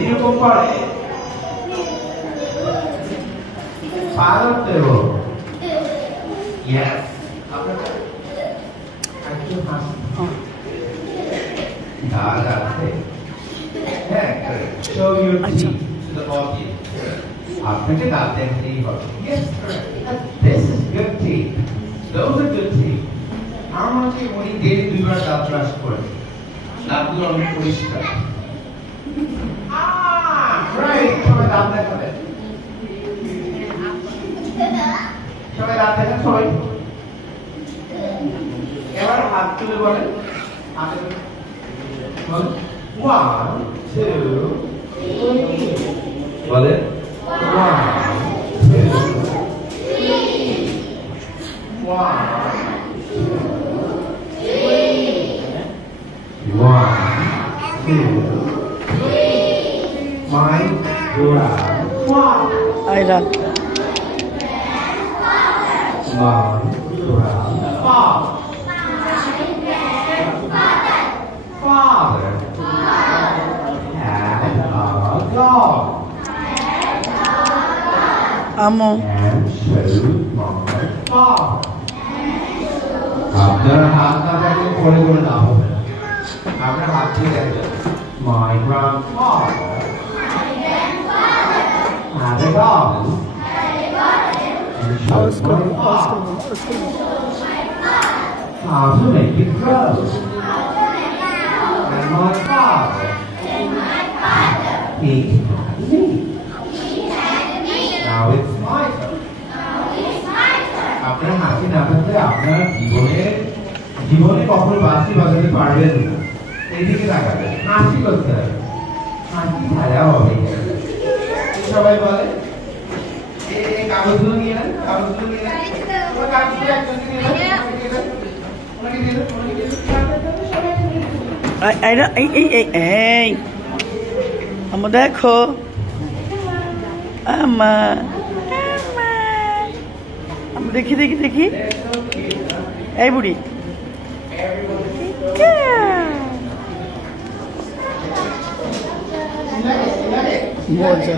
এরকম করে পারতে হবে yes আপনারা একটু হাসুন দাগ আছে হ্যাঁ show your teeth to the audience আপনাকে দাঁত দেখাতেই হবে yes this is good teeth those are good teeth আমার মনে হচ্ছে উনি ডেলি দুইবার দাঁত ব্রাশ করেন দাঁতগুলো অনেক পরিষ্কার right সবাই দাঁত দেখাবেন সবাই দাঁত দেখান সবাই এবার হাত তুলে বলেন হাতে বলেন 1 2 3 বলেন 1 2 3 1 2 3 my Dora Ayran my Dora Father had a dog Amo and showed my father আপনার হাত না থাকলে পরে করে না হবে না আপনার হাত দিয়ে দেখবেন my grandfather had a garden and showed my father how to make it grow and my father he had me now it's my turn আপনার হাসি না থাকলে আপনার জীবনে কখনো বাঁশি বাজাতে পারবেন না এইদিকে তাকাবেন হাসি করতে হবে হাসি ছাড়া হবে সবাই বলে এই কাগজগুলো নিয়ে নেন কাগজগুলো নিয়ে নেন কাগজগুলো একজন নিয়ে নেন ওনাকে দিয়ে দেন এই আমা দেখো আমা দেখি এই বুড়ি মজা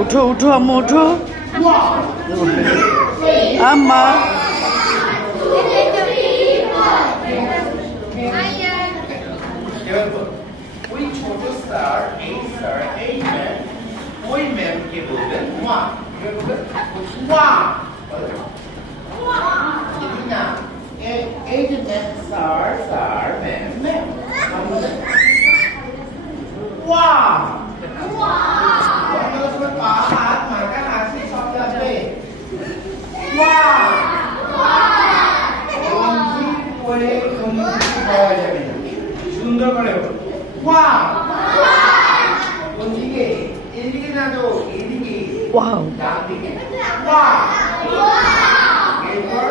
উঠো আম্মু উঠো আম্মা ওই ছোট স্টার এই ম্যান ওই ম্যামকে বলবেন ওয়া ওয়া না এই যে ম্যাম স্টার ম্যাম ওয়া হাত মাথা হাসি সব যাবে ওয়া করে পাওয়া যাবে না সুন্দর করে ওয়া কোনদিকে এদিকে না তো এদিকে ওয়াও ডান দিকে ওয়া এরপর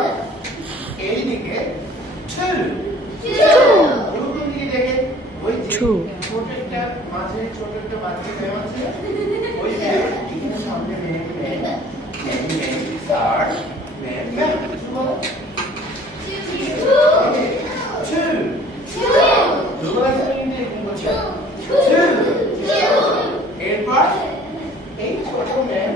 এইদিকে টু কোন দিকে দেখে ওই ছোট একটা মাঝে ছোট একটা বাচ্চা আছে ওই এখানে সামনে মেয়ে স্টার ম্যাম এরপর এই ছোট ম্যাম